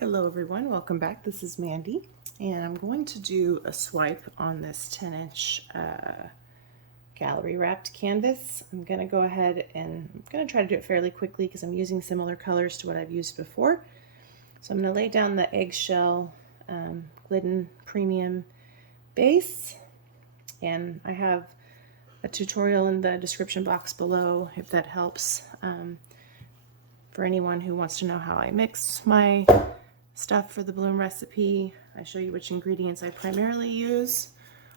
Hello everyone, welcome back. This is Mandy and I'm going to do a swipe on this 10-inch gallery wrapped canvas. I'm going to go ahead and I'm going to try to do it fairly quickly because I'm using similar colors to what I've used before. So I'm going to lay down the Eggshell Glidden premium base, and I have a tutorial in the description box below if that helps for anyone who wants to know how I mix my stuff for the bloom recipe. I show you which ingredients I primarily use,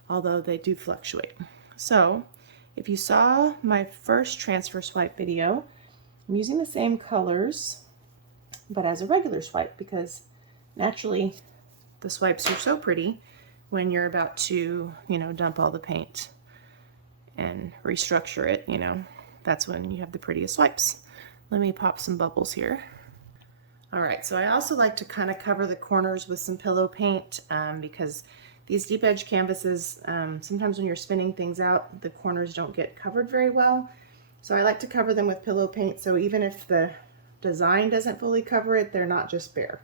although they do fluctuate. So if you saw my first transfer swipe video, I'm using the same colors but as a regular swipe because naturally the swipes are so pretty when you're about to, dump all the paint and restructure it, that's when you have the prettiest swipes. Let me pop some bubbles here. All right, so I also like to kind of cover the corners with some pillow paint because these deep edge canvases, sometimes when you're spinning things out, the corners don't get covered very well. So I like to cover them with pillow paint, so even if the design doesn't fully cover it, they're not just bare.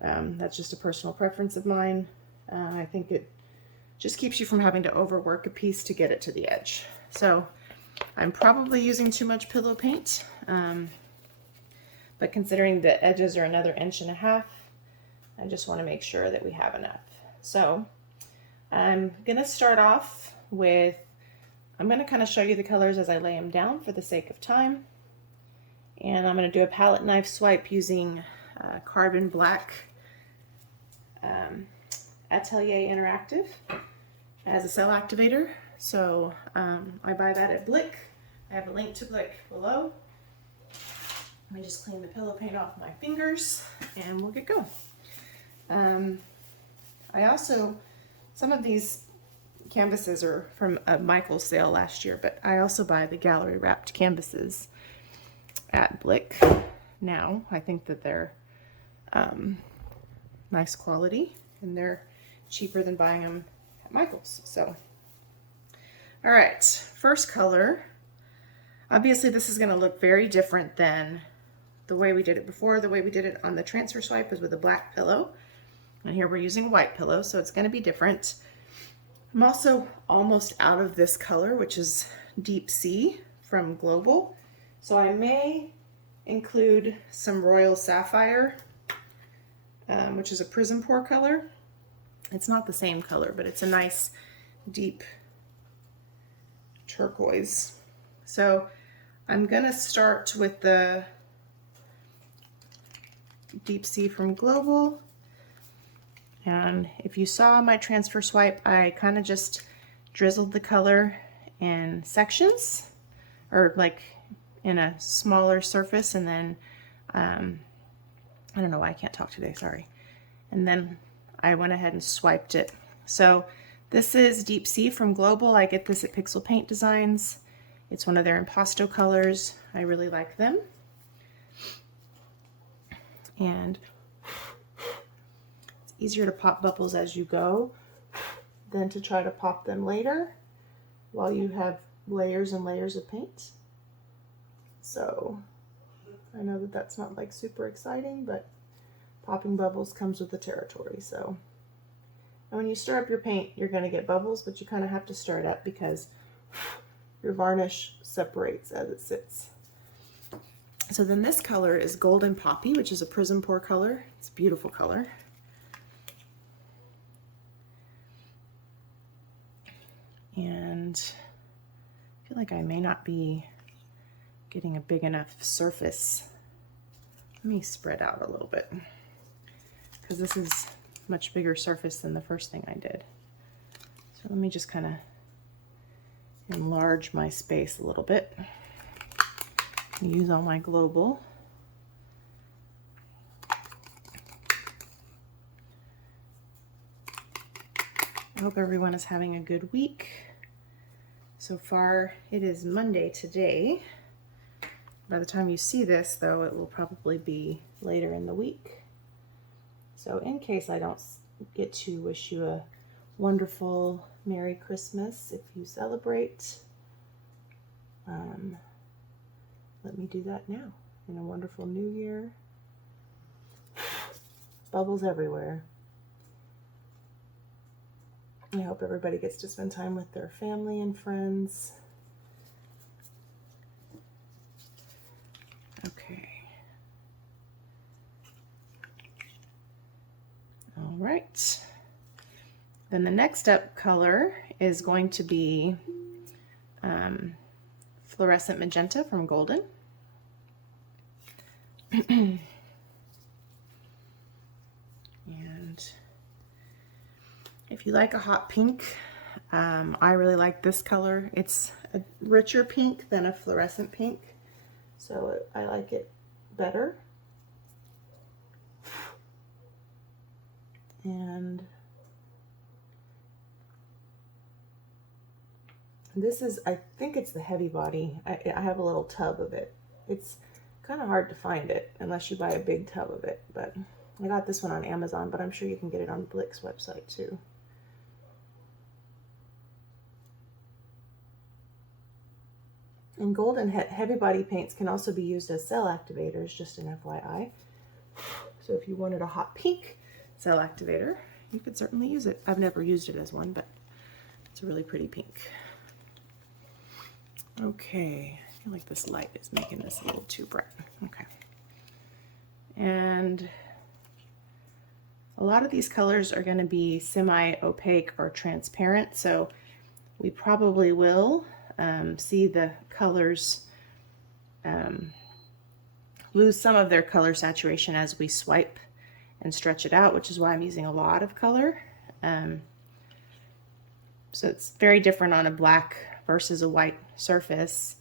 That's just a personal preference of mine. I think it just keeps you from having to overwork a piece to get it to the edge. So I'm probably using too much pillow paint. But considering the edges are another 1.5 inches, I just want to make sure that we have enough. So I'm going to start off with, I'm going to kind of show you the colors as I lay them down for the sake of time. And I'm going to do a palette knife swipe using Carbon Black Atelier Interactive as a cell activator. So I buy that at Blick. I have a link to Blick below. Let me just clean the pillow paint off my fingers and we'll get going. I also, some of these canvases are from a Michael's sale last year, but I also buy the gallery wrapped canvases at Blick now. I think that they're nice quality and they're cheaper than buying them at Michael's. So, all right, first color. Obviously this is going to look very different than the way we did it before. The way we did it on the transfer swipe was with a black pillow, and here we're using a white pillow, so it's going to be different. I'm also almost out of this color, which is Deep Sea from Global, so I may include some Royal Sapphire, which is a PrizmPour color. It's not the same color, but it's a nice deep turquoise. So I'm going to start with the Deep Sea from Global, and if you saw my transfer swipe, I kind of just drizzled the color in sections, or like in a smaller surface, and then I don't know why I can't talk today, sorry, and then I went ahead and swiped it. So this is Deep Sea from Global. I get this at Pixel Paint Designs. It's one of their impasto colors. I really like them. And it's easier to pop bubbles as you go than to try to pop them later while you have layers and layers of paint. So I know that that's not like super exciting, but popping bubbles comes with the territory. So, and when you stir up your paint, you're going to get bubbles, but you kind of have to stir it up because your varnish separates as it sits. So then this color is Golden Poppy, which is a PrizmPour color. It's a beautiful color. And I feel like I may not be getting a big enough surface. Let me spread out a little bit because this is much bigger surface than the first thing I did. So let me just kind of enlarge my space a little bit. Use all my Global. I hope everyone is having a good week. So far, it is Monday today. By the time you see this, though, it will probably be later in the week. So in case I don't get to wish you a wonderful Merry Christmas if you celebrate, let me do that now. And a wonderful New Year. bubbles everywhere. I hope everybody gets to spend time with their family and friends. Okay. All right. Then the next up color is going to be Fluorescent Magenta from Golden. And if you like a hot pink, I really like this color. It's a richer pink than a fluorescent pink, so I like it better. And this is, I think it's the heavy body. I have a little tub of it. It's kind of hard to find it unless you buy a big tub of it, but I got this one on Amazon, but I'm sure you can get it on Blick's website too. And Golden heavy body paints can also be used as cell activators, just an FYI. So if you wanted a hot pink cell activator, you could certainly use it. I've never used it as one, but it's a really pretty pink. Okay, I feel like this light is making this a little too bright. Okay. And a lot of these colors are going to be semi-opaque or transparent, so we probably will see the colors lose some of their color saturation as we swipe and stretch it out, which is why I'm using a lot of color. So it's very different on a black versus a white surface.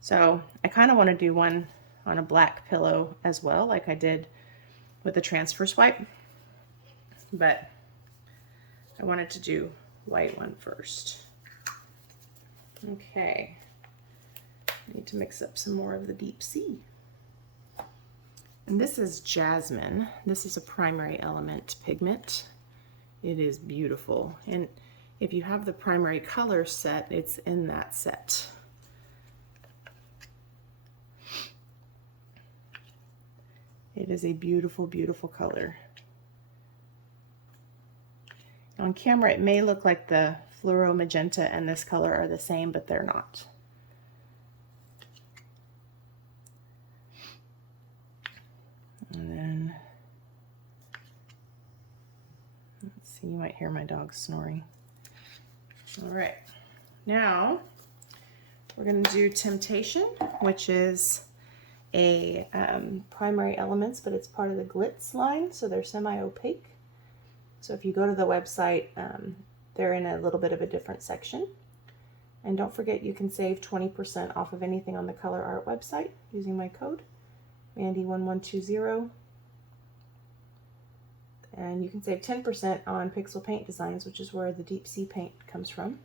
So I kind of want to do one on a black pillow as well, like I did with the transfer swipe, but I wanted to do white one first. Okay, I need to mix up some more of the deep sea. And this is Jasmin. This is a primary element pigment. It is beautiful. And if you have the primary color set, it's in that set. It is a beautiful, beautiful color. On camera, it may look like the Fluoro Magenta and this color are the same, but they're not. And then, let's see, you might hear my dog snoring. All right, now we're going to do Temptation, which is a primary elements, but it's part of the Glitz line, so they're semi-opaque. So if you go to the website, they're in a little bit of a different section. And don't forget, you can save 20% off of anything on the Colourarte website using my code, Mandy1120. And you can save 10% on Pixel Paint Designs, which is where the deep sea paint comes from.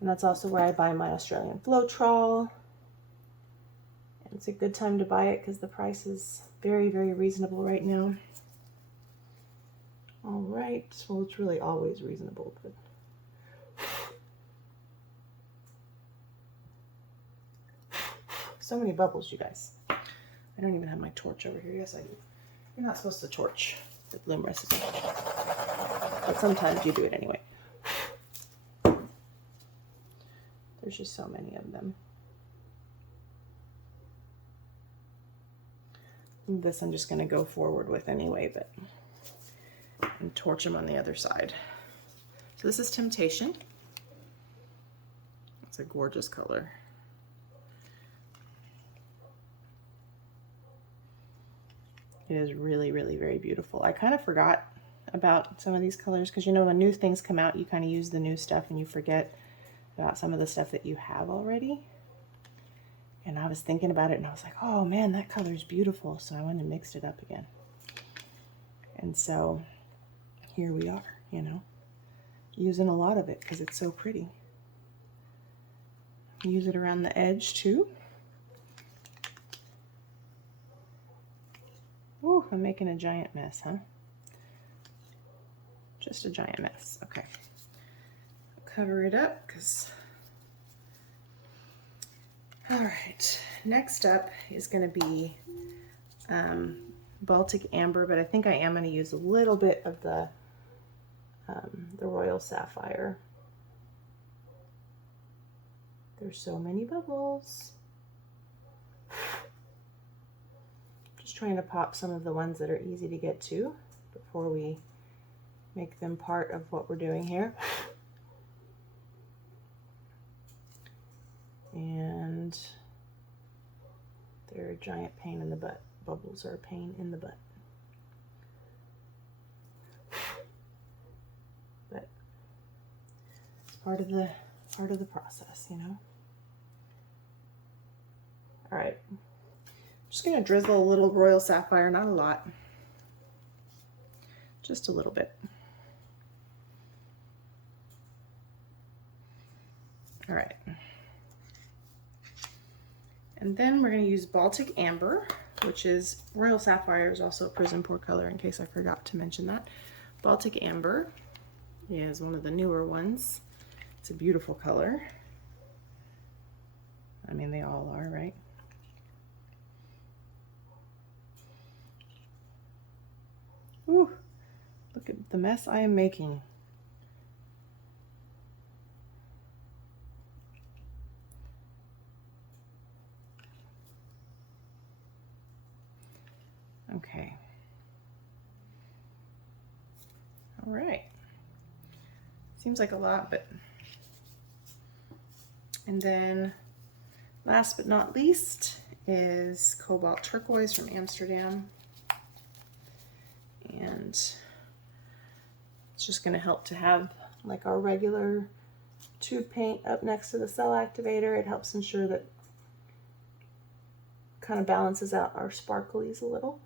And that's also where I buy my Australian Floetrol. And it's a good time to buy it because the price is very, very reasonable right now. All right, well, it's really always reasonable, but so many bubbles, you guys. I don't even have my torch over here. Yes, I do. You're not supposed to torch the bloom recipe, but sometimes you do it anyway. There's just so many of them. This I'm just going to go forward with anyway, but and torch them on the other side. So this is Temptation. It's a gorgeous color. It is really, really very beautiful. I kind of forgot about some of these colors because, you know, when new things come out, you kind of use the new stuff and you forget about some of the stuff that you have already. And I was thinking about it and I was like, oh man, that color is beautiful. So I went and mixed it up again. And so here we are, you know, using a lot of it because it's so pretty. Use it around the edge too. Ooh, I'm making a giant mess, huh? Just a giant mess. Okay. I'll cover it up because... All right. Next up is going to be Baltic Amber, but I think I am going to use a little bit of the Royal Sapphire. There's so many bubbles. Just trying to pop some of the ones that are easy to get to before we make them part of what we're doing here. And they're a giant pain in the butt. Bubbles are a pain in the butt. But it's part of the process, you know. All right. I'm just going to drizzle a little Royal Sapphire, not a lot. Just a little bit. All right. And then we're going to use Baltic Amber, which is Royal Sapphire is also a PrizmPour color, in case I forgot to mention that. Baltic Amber is one of the newer ones. It's a beautiful color. I mean, they all are, right? Ooh, look at the mess I am making. Okay. All right. Seems like a lot, but... And then last but not least is Cobalt Turquoise from Amsterdam. And it's just going to help to have like our regular tube paint up next to the cell activator. It helps ensure that kind of balances out our sparklies a little.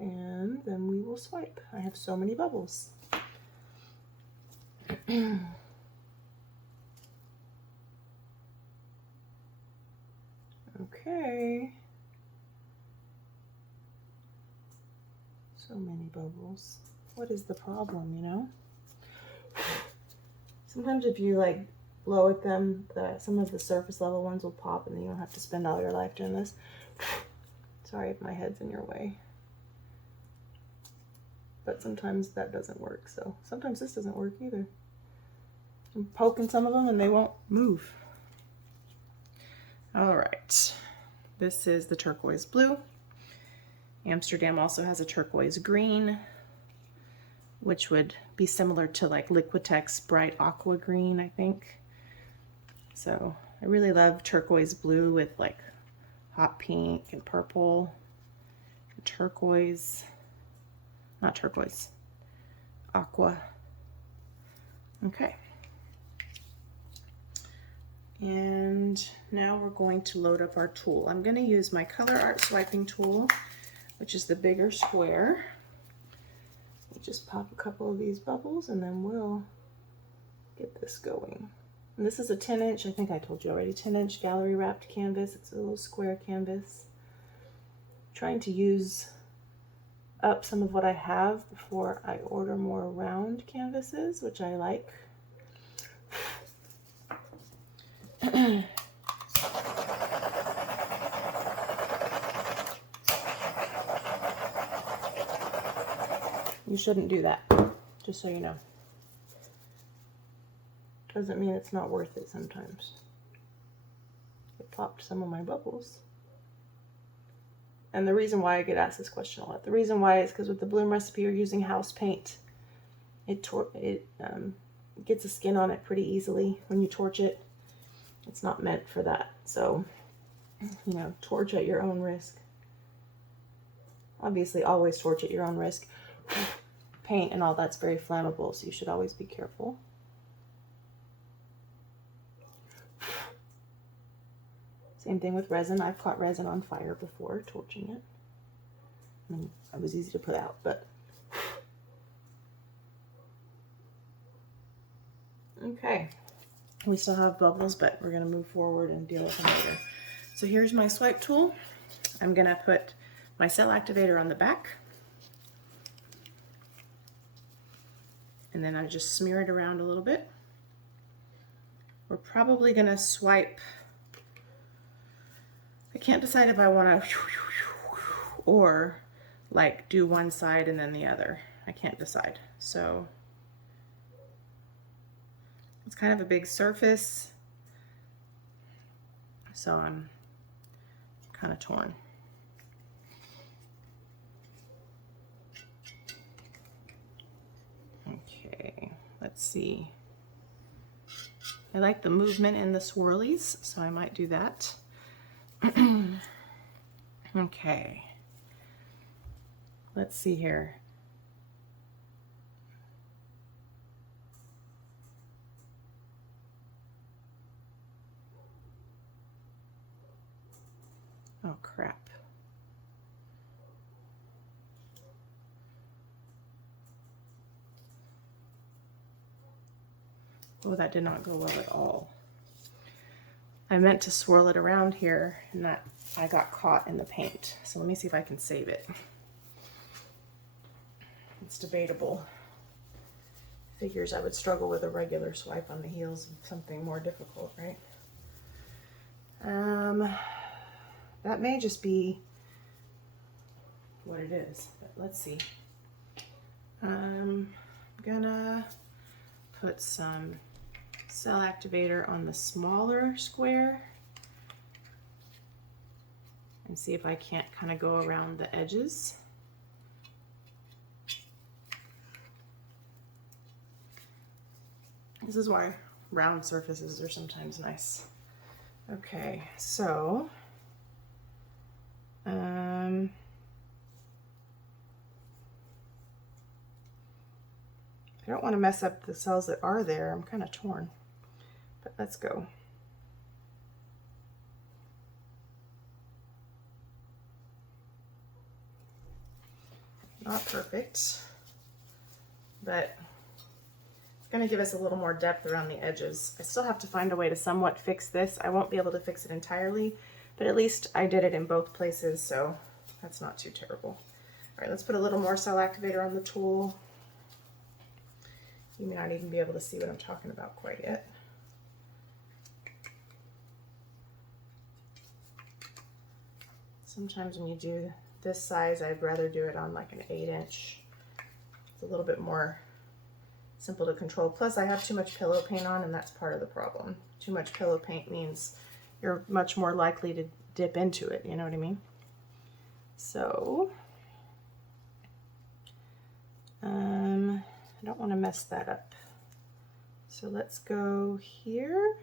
And then we will swipe. I have so many bubbles. Okay. So many bubbles. What is the problem, you know? Sometimes if you like blow at them, some of the surface level ones will pop and then you don't have to spend all your life doing this. Sorry if my head's in your way. But sometimes that doesn't work, so sometimes this doesn't work either. I'm poking some of them and they won't move. All right, this is the turquoise blue. Amsterdam also has a turquoise green, which would be similar to like Liquitex bright aqua green, I think. So I really love turquoise blue with like hot pink and purple and turquoise. Not turquoise, aqua. Okay. And now we're going to load up our tool. I'm going to use my Colourarte swiping tool, which is the bigger square. We'll just pop a couple of these bubbles and then we'll get this going. And this is a 10-inch, I think I told you already, 10-inch gallery wrapped canvas. It's a little square canvas. I'm trying to use up some of what I have before I order more round canvases, which I like. You shouldn't do that, just so you know. Doesn't mean it's not worth it sometimes. It popped some of my bubbles. And the reason why I get asked this question a lot, the reason why is because with the bloom recipe you're using house paint. It gets a skin on it pretty easily when you torch it. It's not meant for that. So, you know, torch at your own risk. Obviously, always torch at your own risk. Paint and all that's very flammable, so you should always be careful. Same thing with resin. I've caught resin on fire before, torching it. I mean, it was easy to put out, but... Okay. We still have bubbles, but we're going to move forward and deal with them later. So here's my swipe tool. I'm going to put my cell activator on the back. And then I just smear it around a little bit. We're probably going to swipe... I can't decide if I want to or like do one side and then the other. I can't decide. So it's kind of a big surface, so I'm kind of torn. Okay, let's see. I like the movement in the swirlies, so I might do that. Okay, let's see here. Oh crap. Oh, that did not go well at all. I meant to swirl it around here and that I got caught in the paint. So let me see if I can save it. It's debatable. Figures I would struggle with a regular swipe on the heels of something more difficult, right? That may just be what it is, but let's see. I'm gonna put some cell activator on the smaller square and see if I can't kind of go around the edges. This is why round surfaces are sometimes nice. Okay, so I don't want to mess up the cells that are there. I'm kind of torn, but let's go. Not perfect, but it's going to give us a little more depth around the edges. I still have to find a way to somewhat fix this. I won't be able to fix it entirely, but at least I did it in both places, so that's not too terrible. All right, let's put a little more cell activator on the tool. You may not even be able to see what I'm talking about quite yet. Sometimes when you do this size, I'd rather do it on like an 8-inch. It's a little bit more simple to control. Plus I have too much pillow paint on, and that's part of the problem. Too much pillow paint means you're much more likely to dip into it, you know what I mean? So, I don't want to mess that up. So let's go here,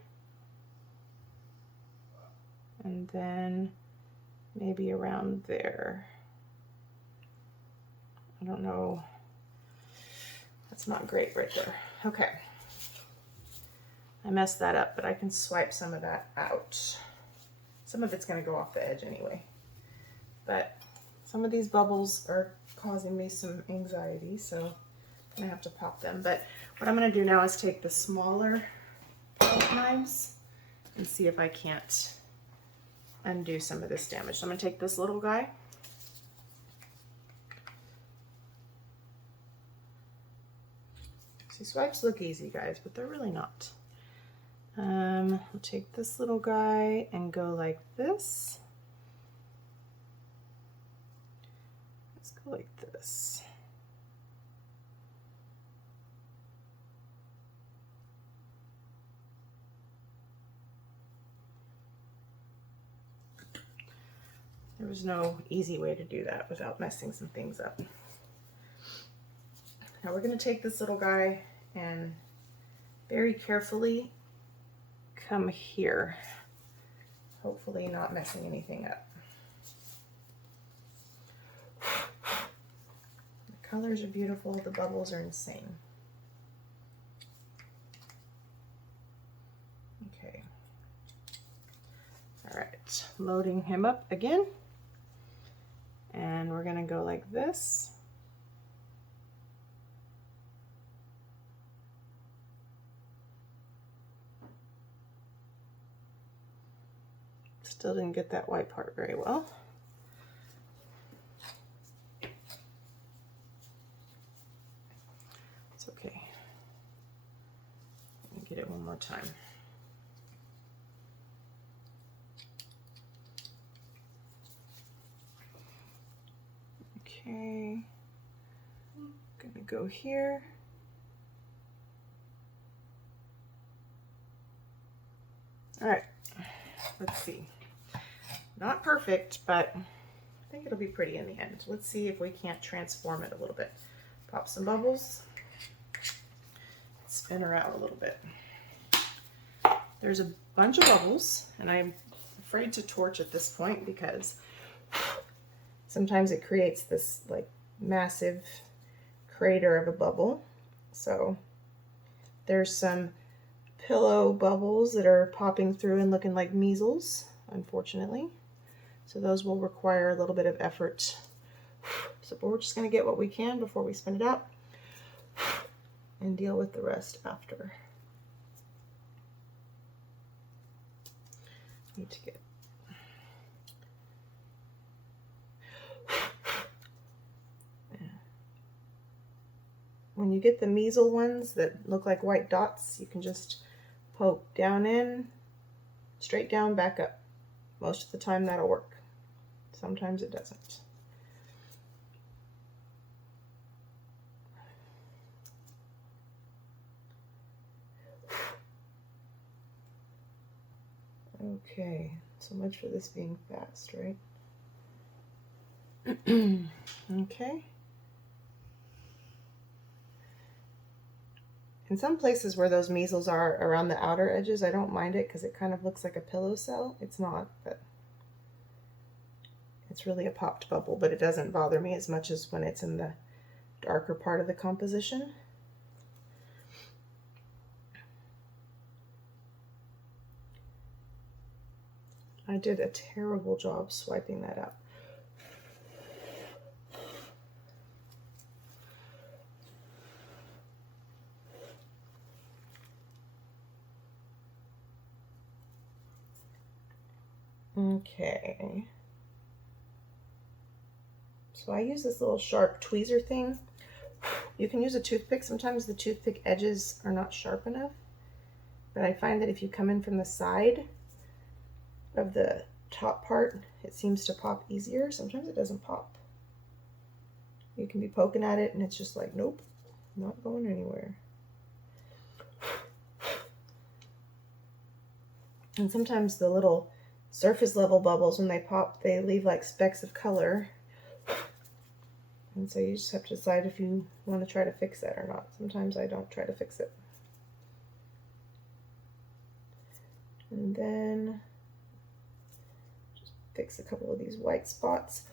and then maybe around there. I don't know. That's not great right there. Okay. I messed that up, but I can swipe some of that out. Some of it's going to go off the edge anyway. But some of these bubbles are causing me some anxiety, so I'm going to have to pop them. But what I'm going to do now is take the smaller knives and see if I can't undo some of this damage. So I'm going to take this little guy. See, swipes look easy, guys, but they're really not. We'll take this little guy and go like this. Let's go like this. There was no easy way to do that without messing some things up. Now we're going to take this little guy and very carefully come here, hopefully not messing anything up. The colors are beautiful, the bubbles are insane. Okay. All right, loading him up again. And we're going to go like this. Still didn't get that white part very well. It's okay. Let me get it one more time. Okay, gonna go here. All right, let's see. Not perfect, but I think it'll be pretty in the end. Let's see if we can't transform it a little bit. Pop some bubbles, spin her out a little bit. There's a bunch of bubbles, and I'm afraid to torch at this point because sometimes it creates this like massive crater of a bubble. So there's some pillow bubbles that are popping through and looking like measles, unfortunately. So those will require a little bit of effort. So we're just going to get what we can before we spin it out and deal with the rest after. Need to get when you get the measle ones that look like white dots, you can just poke down in, straight down, back up. Most of the time that'll work. Sometimes it doesn't. Okay, so much for this being fast, right? Okay. In some places where those measles are around the outer edges, I don't mind it because it kind of looks like a pillow cell. It's not, but it's really a popped bubble, but it doesn't bother me as much as when it's in the darker part of the composition. I did a terrible job swiping that up. Okay. So I use this little sharp tweezer thing. You can use a toothpick. Sometimes the toothpick edges are not sharp enough, but I find that if you come in from the side of the top part, it seems to pop easier. Sometimes it doesn't pop. You can be poking at it and it's just like, nope, not going anywhere. And sometimes the little surface level bubbles, when they pop, they leave like specks of color. And so you just have to decide if you want to try to fix that or not. Sometimes I don't try to fix it. And then just fix a couple of these white spots.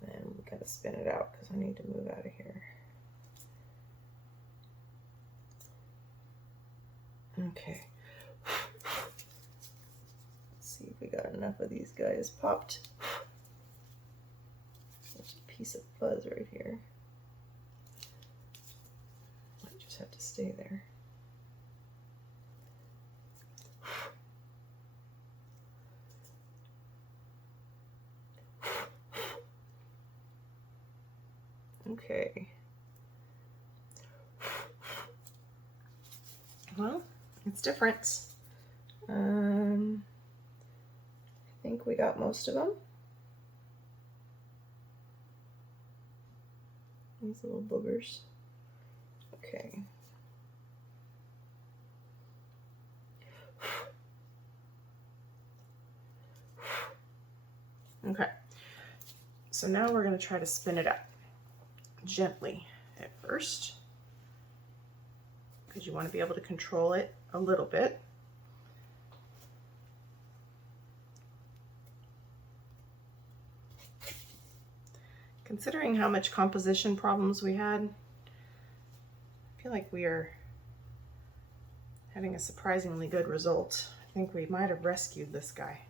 And then we gotta spin it out because I need to move out of here. Okay. Let's see if we got enough of these guys popped. There's a piece of fuzz right here. Might just have to stay there. Okay. Well, it's different. I think we got most of them. These little boogers. Okay. Okay. So now we're going to try to spin it up gently at first, because you want to be able to control it a little bit. Considering how much composition problems we had, I feel like we are having a surprisingly good result. I think we might have rescued this guy.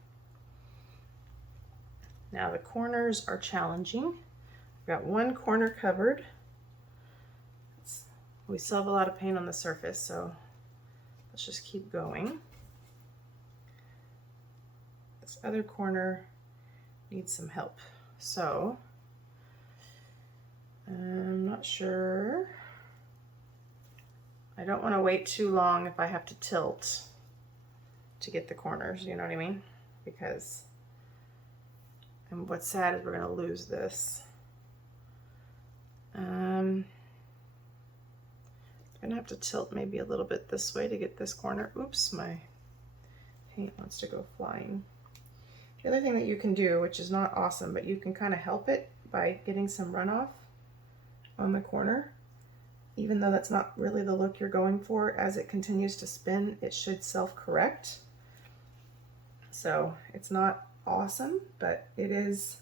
Now the corners are challenging. We've got one corner covered. We still have a lot of paint on the surface, so let's just keep going. This other corner needs some help. So I'm not sure. I don't want to wait too long if I have to tilt to get the corners, you know what I mean? Because, and what's sad is we're going to lose this. I'm going to have to tilt maybe a little bit this way to get this corner. Oops, my paint wants to go flying. The other thing that you can do, which is not awesome, but you can kind of help it by getting some runoff on the corner. Even though that's not really the look you're going for, as it continues to spin, it should self-correct. So it's not awesome, but it is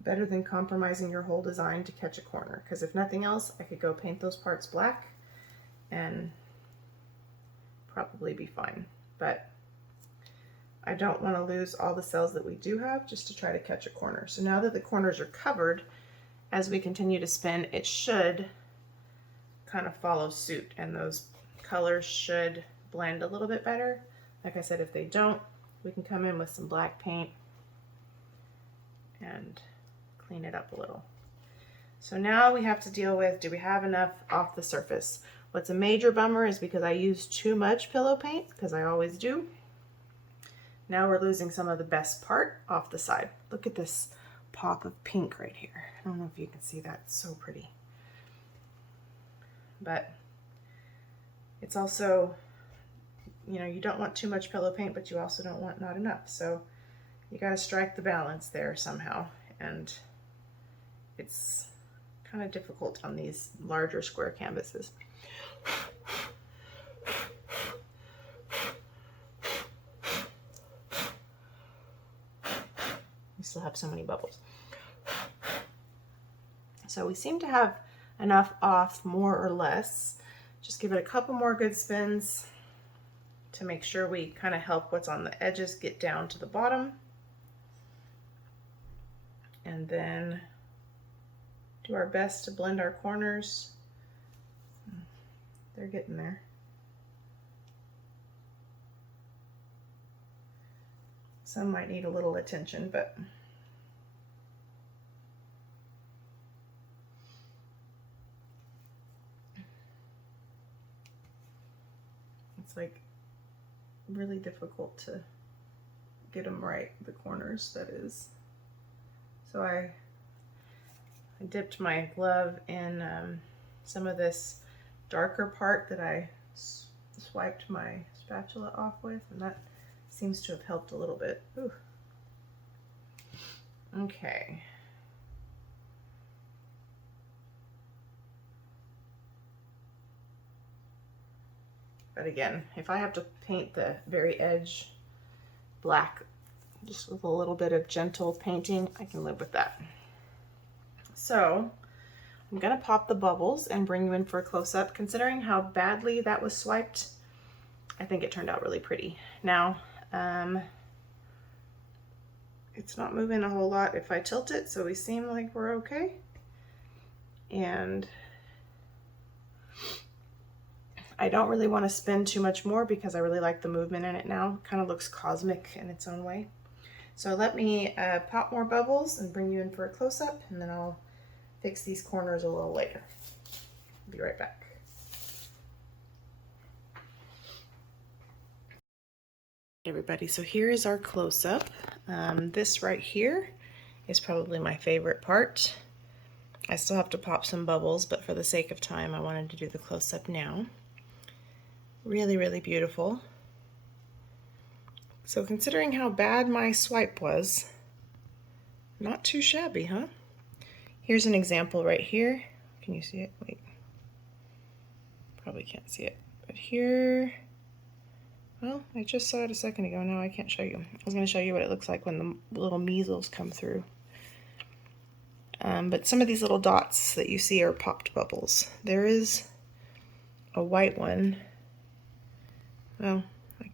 better than compromising your whole design to catch a corner. Because if nothing else, I could go paint those parts black and probably be fine. But I don't want to lose all the cells that we do have just to try to catch a corner. So now that the corners are covered, as we continue to spin, it should kind of follow suit, and those colors should blend a little bit better. Like I said, if they don't, we can come in with some black paint and clean it up a little. So now we have to deal with, do we have enough off the surface? What's a major bummer is because I use too much pillow paint, because I always do. Now we're losing some of the best part off the side. Look at this pop of pink right here. I don't know if you can see that, it's so pretty. But it's also, you know, you don't want too much pillow paint, but you also don't want not enough. So you got to strike the balance there somehow. And it's kind of difficult on these larger square canvases. We still have so many bubbles. So we seem to have enough off, more or less. Just give it a couple more good spins to make sure we kind of help what's on the edges get down to the bottom. And then do our best to blend our corners. They're getting there. Some might need a little attention, but like really difficult to get them right, the corners, that is. So I dipped my glove in some of this darker part that I swiped my spatula off with, and that seems to have helped a little bit. Ooh. Okay. But again, if I have to paint the very edge black, just with a little bit of gentle painting, I can live with that. So I'm gonna pop the bubbles and bring you in for a close-up. Considering how badly that was swiped, I think it turned out really pretty. Now, it's not moving a whole lot if I tilt it, so we seem like we're okay. And I don't really want to spin too much more because I really like the movement in it now. It kind of looks cosmic in its own way. So let me pop more bubbles and bring you in for a close-up, and then I'll fix these corners a little later. Be right back. Hey everybody, so here is our close-up. This right here is probably my favorite part. I still have to pop some bubbles, but for the sake of time, I wanted to do the close-up now. Really, really beautiful. So considering how bad my swipe was, not too shabby, huh? Here's an example right here. Can you see it? Wait. Probably can't see it. But here, well, I just saw it a second ago. Now I can't show you. I was going to show you what it looks like when the little measles come through. But some of these little dots that you see are popped bubbles. There is a white one. Well,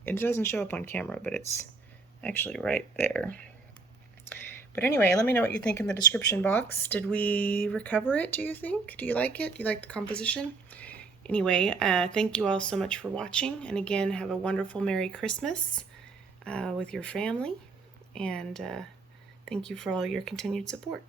it doesn't show up on camera, but it's actually right there. But anyway, let me know what you think in the description box. Did we recover it, do you think? Do you like it? Do you like the composition? Anyway, thank you all so much for watching. And again, have a wonderful Merry Christmas with your family. And thank you for all your continued support.